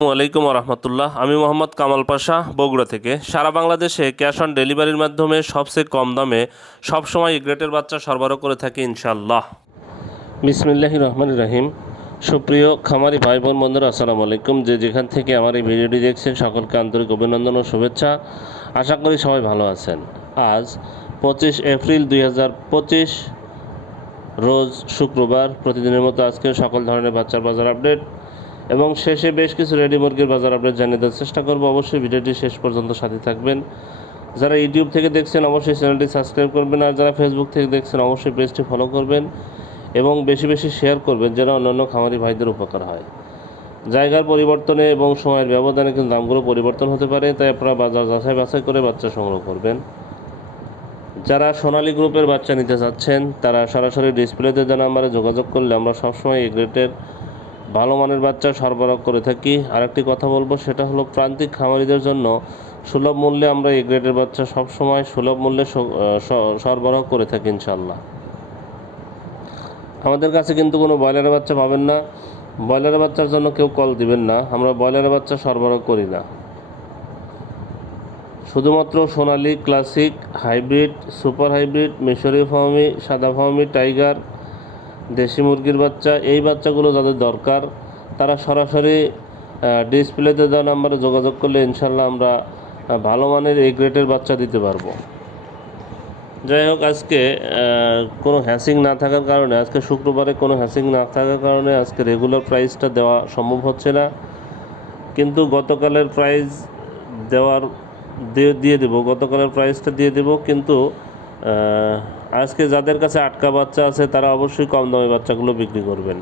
আসসালামু আলাইকুম রহমতুল্লাহ। আমি মোহাম্মদ কামাল পাশা, বগুড়া থেকে। সারা বাংলাদেশে ক্যাশ অন ডেলিভারির মাধ্যমে সবচেয়ে কম দামে সবসময় এ গ্রেডের বাচ্চা সরবরাহ করে থাকি ইনশাল্লাহ। বিসমিল্লাহির রহমানির রহিম। সুপ্রিয় খামারি ভাই বোন বন্ধুরা, আসসালামু আলাইকুম। যে যেখান থেকে আমার এই ভিডিওটি দেখছেন সকলকে আন্তরিক অভিনন্দন ও শুভেচ্ছা। আশা করি সবাই ভালো আছেন। আজ 25 এপ্রিল 2025 রোজ শুক্রবার। প্রতিদিনের মতো আজকে সকল ধরনের বাচ্চার বাজার আপডেট এবং শেষে বেশ কিছু রেডি মুরগির বাজার আপডেট জানিয়ে দেওয়ার চেষ্টা করব। অবশ্যই ভিডিওটি শেষ পর্যন্ত সাথে থাকবেন। যারা ইউটিউব থেকে দেখছেন অবশ্যই চ্যানেলটি সাবস্ক্রাইব করবেন, আর যারা ফেসবুক থেকে দেখছেন অবশ্যই পেজটি ফলো করবেন এবং বেশি বেশি শেয়ার করবেন যেন অন্যান্য খামারি ভাইদের উপকার হয়। জায়গার পরিবর্তনে এবং সময়ের ব্যবধানে কিন্তু দামগুলো পরিবর্তন হতে পারে, তাই আপনারা বাজার যাচাই বাছাই করে বাচ্চা সংগ্রহ করবেন। যারা সোনালী গ্রুপের বাচ্চা নিতে চাচ্ছেন তারা সরাসরি ডিসপ্লেতে দেওয়া নাম্বারে যোগাযোগ করলে আমরা সবসময় এই গ্রেডের ভালো মানের বাচ্চা সরবরাহ করে থাকি। আরেকটি কথা বলবো, সেটা হলো প্রান্তিক খামারিদের জন্য সুলভ মূল্যে আমরা এই গ্রেডের বাচ্চা সবসময় সুলভ মূল্যে সরবরাহ করে থাকি ইনশাল্লাহ। আমাদের কাছে কিন্তু কোনো ব্রয়লারের বাচ্চা পাবেন না। ব্রয়লারের বাচ্চার জন্য কেউ কল দিবেন না, আমরা ব্রয়লারের বাচ্চা সরবরাহ করি না। শুধুমাত্র সোনালী, ক্লাসিক, হাইব্রিড, সুপার হাইব্রিড, মিশরীয় ফার্মি, সাদা ফার্মি, টাইগার, দেশি মুরগির বাচ্চা, এই বাচ্চাগুলো যাদের দরকার তারা সরাসরি ডিসপ্লেতে দেওয়া নাম্বারে যোগাযোগ করলে ইনশাল্লাহ আমরা ভালো মানের এই গ্রেডের বাচ্চা দিতে পারবো। যাই হোক, আজকে কোনো হ্যাসিং না থাকার কারণে, আজকে শুক্রবারে কোনো হ্যাসিং না থাকার কারণে আজকে রেগুলার প্রাইসটা দেওয়া সম্ভব হচ্ছে না, কিন্তু গতকালের প্রাইস দিয়ে দেবো, গতকালের প্রাইসটা দিয়ে দেবো। কিন্তু আজকে যাদের কাছে আটকা বাচ্চা আছে তারা অবশ্যই কম দামে বাচ্চাগুলো বিক্রি করবেন।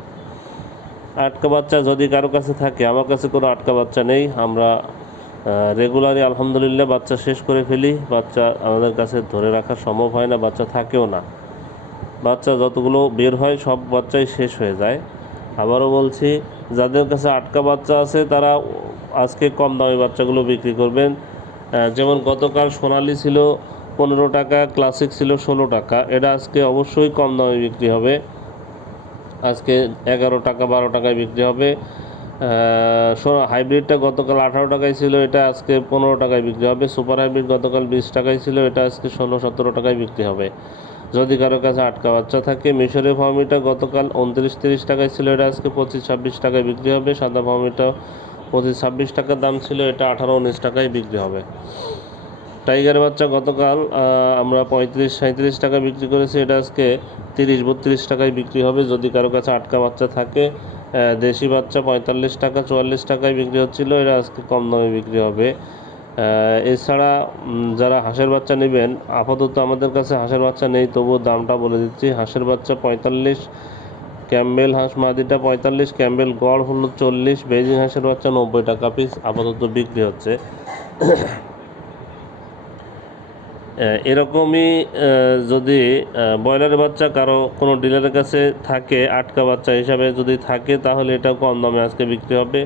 আটকা বাচ্চা যদি কারো কাছে থাকে, আমার কাছে কোনো আটকা বাচ্চা নেই। আমরা রেগুলারই আলহামদুলিল্লাহ বাচ্চা শেষ করে ফেলি। বাচ্চা আমাদের কাছে ধরে রাখা সম্ভব হয় না, বাচ্চা থাকেও না। বাচ্চা যতগুলো বের হয় সব বাচ্চাই শেষ হয়ে যায়। আবারও বলছি, যাদের কাছে আটকা বাচ্চা আছে তারা আজকে কম দামি বাচ্চাগুলো বিক্রি করবেন। যেমন গতকাল সোনালি ছিল 15 টাকা, ক্লাসিক ছিল 16 টাকা। এটা আজকে অবশ্যই কম দামে বিক্রি হবে। আজকে 11 টাকা 12 টাকায় বিক্রি হবে। হাইব্রিডটা গতকাল 18 টাকায় ছিল, এটা আজকে 15 টাকায় বিক্রি হবে। সুপার হাইব্রিড গতকাল 20 টাকায় ছিল, এটা আজকে 16-17 টাকায় বিক্রি হবে যদি কারো কাছে আটকা বাচ্চা থাকে। মিশরের ফার্মিটা গতকাল 29-30 টাকায় ছিল, এটা আজকে 25-26 টাকায় বিক্রি হবে। সাদা ফার্মিটা 25-26 টাকার দাম ছিল, এটা 18-19 টাকায় বিক্রি হবে। টাইগার বাচ্চা গতকাল আমরা 35-37 টাকা বিক্রি করেছি, এটা আজকে 30-32 টাকায় বিক্রি হবে যদি কারো কাছে আটকা বাচ্চা থাকে। দেশি বাচ্চা 45 টাকা 44 টাকায় বিক্রি হচ্ছিল, এটা আজকে কম দামে বিক্রি হবে। এছাড়া যারা হাঁসের বাচ্চা নেবেন, আপাতত আমাদের কাছে হাঁসের বাচ্চা নেই, তবুও দামটা বলে দিচ্ছি। হাঁসের বাচ্চা 45, ক্যাম্বেল হাঁস মাদিটা 45, ক্যাম্বেল গড় হলো 40, বেজিং হাঁসের বাচ্চা 90 টাকা পিস আপাতত বিক্রি হচ্ছে। এরকমই যদি ব্রয়লারের বাচ্চা কারো কোনো ডিলারের কাছে থাকে, আটকা বাচ্চা হিসাবে যদি থাকে, তাহলে এটাও কম দামে আজকে বিক্রি হবে।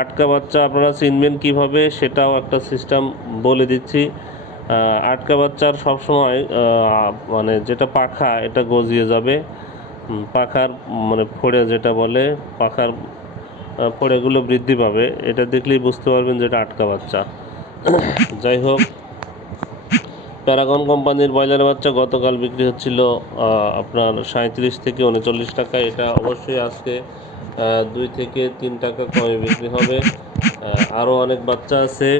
আটকা বাচ্চা আপনারা চিনবেন কিভাবে, সেটাও একটা সিস্টেম বলে দিচ্ছি। আটকা বাচ্চার সবসময় মানে যেটা পাখা, এটা গজিয়ে যাবে। পাখার মানে ফোড়ে যেটা বলে, পাখার ফোড়েগুলো বৃদ্ধি পাবে। এটা দেখলেই বুঝতে পারবেন যেটা আটকা বাচ্চা। যাই হোক, প্যারাগন কোম্পানির ব্রয়লারের বাচ্চা গতকাল বিক্রি হচ্ছিল আপনার 37 থেকে 39 টাকা। এটা অবশ্যই আজকে 2 থেকে 3 টাকা কমে বিক্রি হবে। আরও অনেক বাচ্চা আছে।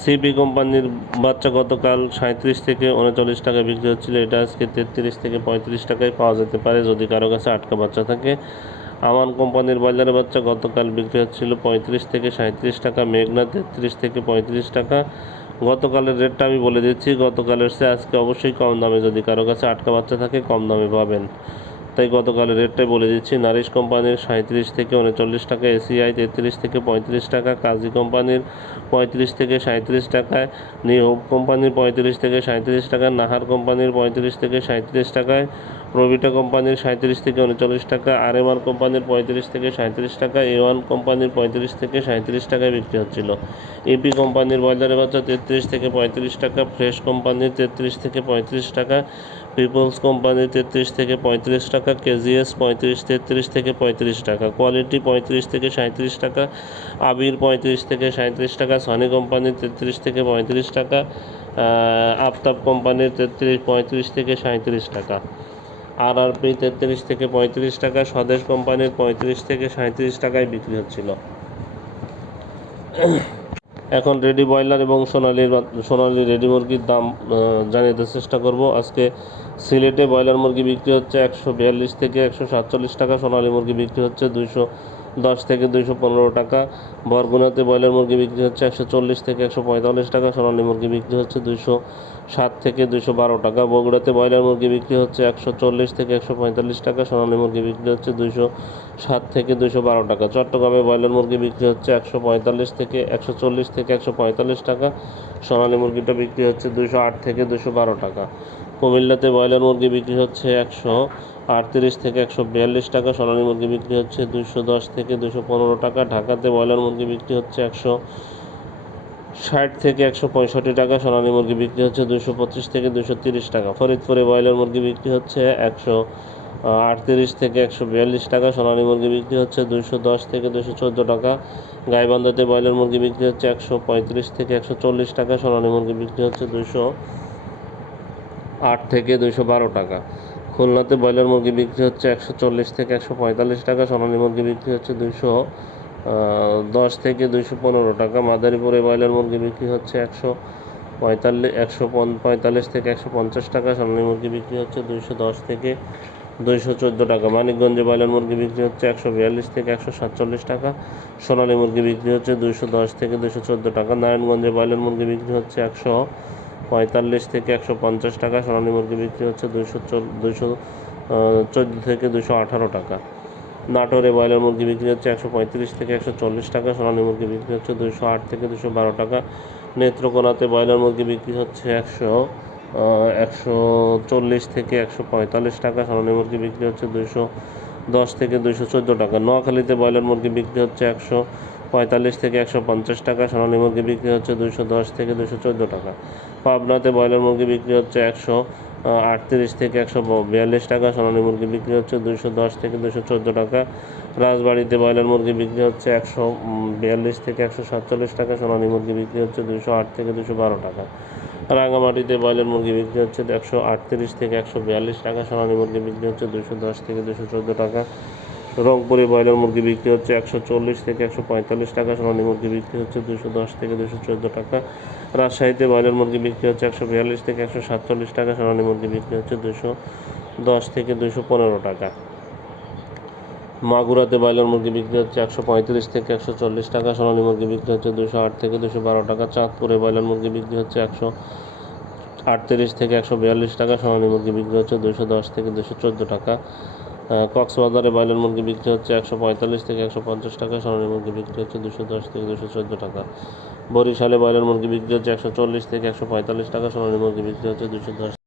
সিবি কোম্পানির বাচ্চা গতকাল 37 থেকে 39 টাকা বিক্রি হচ্ছিল, এটা আজকে 33 থেকে 35 টাকায় পাওয়া যেতে পারে যদি কারো কাছে আটকা বাচ্চা থাকে। আমান কোম্পানির ব্রয়লারের বাচ্চা গতকাল বিক্রি হচ্ছিল 35 থেকে 37 টাকা, মেঘনা 33 থেকে 35 টাকা। গতকালের রেটটা আমি বলে দিচ্ছি, গতকালের চেয়ে আজকে অবশ্যই কম দামে যদি কারো কাছে আটকা বাচ্চা থাকে কম দামে পাবেন, তাই গতকালের রেটটাই বলে দিচ্ছি। নারিশ কোম্পানির 37 থেকে 39 টাকা, এসিআই 33 থেকে 35 টাকা, কাজী কোম্পানির 35 থেকে 37 টাকায়, নিউ হোপ কোম্পানির 35 থেকে 37 টাকা, নাহার কোম্পানির 35 থেকে 37 টাকায়, প্রভিটা কোম্পানির 37 থেকে 39 টাকা, RMR কোম্পানির 35 থেকে 37 টাকা, A1 কোম্পানির 35 থেকে 37 টাকায় বিক্রি হচ্ছিল। EP কোম্পানির ব্রয়লারের বাচ্চা 33 থেকে 35 টাকা, ফ্রেশ কোম্পানির 33 থেকে 35 টাকা, পিপলস কোম্পানির 33 থেকে 35 টাকা, KGS 33 থেকে 35 টাকা, কোয়ালিটি 35 থেকে 37 টাকা, আবির 35 থেকে 37 টাকা, সনি কোম্পানির 33 থেকে 35 টাকা, আফতাব কোম্পানির 35 থেকে 37 টাকা, RRP 33 থেকে 35 টাকা, স্বদেশ কোম্পানির 35 থেকে 37 টাকায় বিক্রি হচ্ছিল। এখন রেডি ব্রয়লার এবং সোনালী রেডি মুরগির দাম জানাতে চেষ্টা করব। আজকে সিলেটে ব্রয়লার মুরগি বিক্রি হচ্ছে 142 থেকে 147 টাকা, সোনালী মুরগি বিক্রি হচ্ছে 210 থেকে 215 টাকা, বরগুনাতে ব্রয়লার মুরগি বিক্রি হচ্ছে 140 থেকে 145 টাকা, সোনালী মুরগি বিক্রি হচ্ছে 207 থেকে 212 টাকা, বগুড়াতে ব্রয়লার মুরগি বিক্রি হচ্ছে 140 থেকে 145 টাকা, সোনালী মুরগি বিক্রি হচ্ছে 207 থেকে 212 টাকা, চট্টগ্রামে ব্রয়লার মুরগি বিক্রি হচ্ছে 145 থেকে 140 থেকে 145 টাকা, সোনালী মুরগিটা বিক্রি হচ্ছে 208 থেকে 212 টাকা, কুমিল্লাতে ব্রয়লার মুরগি বিক্রি হচ্ছে 138 থেকে 142 টাকা, সোনালী মুরগি বিক্রি হচ্ছে 210 থেকে 215 টাকা, ঢাকাতে ব্রয়লার মুরগি বিক্রি হচ্ছে 160 থেকে 165 টাকা, সোনালী মুরগি বিক্রি হচ্ছে 225 থেকে 230 টাকা, ফরিদপুরে ব্রয়লার মুরগি বিক্রি হচ্ছে 138 থেকে 142 টাকা, সোনালী মুরগি বিক্রি হচ্ছে 210 থেকে 214 টাকা, গাইবান্ধাতে ব্রয়লার মুরগি বিক্রি হচ্ছে 135 থেকে 140 টাকা, সোনালী মুরগি বিক্রি হচ্ছে 208 থেকে 212 টাকা, খুলনাতে ব্রয়লার মুরগি বিক্রি হচ্ছে 140 থেকে 145 টাকা, সোনালী মুরগি বিক্রি হচ্ছে 210 থেকে 215 টাকা, মাদারীপুরে ব্রয়লার মুরগি বিক্রি হচ্ছে 145 থেকে 150 টাকা, সোনালী মুরগি বিক্রি হচ্ছে 210 থেকে 214 টাকা, মানিকগঞ্জে ব্রয়লার মুরগি বিক্রি হচ্ছে 142 থেকে 147 টাকা, সোনালী মুরগি বিক্রি হচ্ছে 210 থেকে 214 টাকা, নারায়ণগঞ্জে ব্রয়লার মুরগি বিক্রি হচ্ছে 145 থেকে 150 টাকা, সোনালী মুরগি বিক্রি হচ্ছে 214 থেকে 218 টাকা, নাটোরে ব্রয়লার মুরগি বিক্রি হচ্ছে 135 থেকে 140 টাকা, সোনালী মুরগি বিক্রি হচ্ছে 208 থেকে 212 টাকা, নেত্রকোনাতে ব্রয়লার মুরগি বিক্রি হচ্ছে 140 থেকে 145 টাকা, সোনালী মুরগি বিক্রি হচ্ছে 210 থেকে 214 টাকা, নোয়াখালীতে ব্রয়লার মুরগি বিক্রি হচ্ছে 145 থেকে 150 টাকা, সোনালী মুরগি বিক্রি হচ্ছে 210 থেকে 214 টাকা, পাবনাতে ব্রয়লার মুরগি বিক্রি হচ্ছে 138 থেকে 142 টাকা, সোনালী মুরগি বিক্রি হচ্ছে 210 থেকে 214 টাকা, রাজবাড়িতে ব্রয়লার মুরগি বিক্রি হচ্ছে 142 থেকে 147 টাকা, সোনালী মুরগি বিক্রি হচ্ছে 208 থেকে 212 টাকা, রাঙামাটিতে ব্রয়লার মুরগি বিক্রি হচ্ছে 138 থেকে 142 টাকা, সোনালী মুরগি বিক্রি হচ্ছে 210 থেকে 214 টাকা, রংপুরে ব্রয়লার মুরগি বিক্রি হচ্ছে 140 থেকে 145 টাকা, সোনালী মুরগি বিক্রি হচ্ছে 210 থেকে 214 টাকা, রাজশাহীতে ব্রয়লার মুরগি বিক্রি হচ্ছে 142 থেকে 147 টাকা, সোনালী মুরগি বিক্রি হচ্ছে 210 থেকে 215 টাকা, মাগুরাতে ব্রয়লার মুরগি বিক্রি হচ্ছে 135 থেকে 140 টাকা, সোনালী মুরগি বিক্রি হচ্ছে 208 থেকে 212 টাকা, চাঁদপুরে ব্রয়লার মুরগি বিক্রি হচ্ছে 138 থেকে 142 টাকা, সোনালী মুরগি বিক্রি হচ্ছে 210 থেকে 214 টাকা, কক্সবাজারে ব্রয়লার মুরগি বিক্রি হচ্ছে 145 থেকে 150 টাকা, সোনালী মুরগি বিক্রি হচ্ছে 210 থেকে 214 টাকা, বরিশালে ব্রয়লার মুরগি বিক্রি হচ্ছে 140 থেকে 145 টাকা, সোনালী মুরগি বিক্রি হচ্ছে 210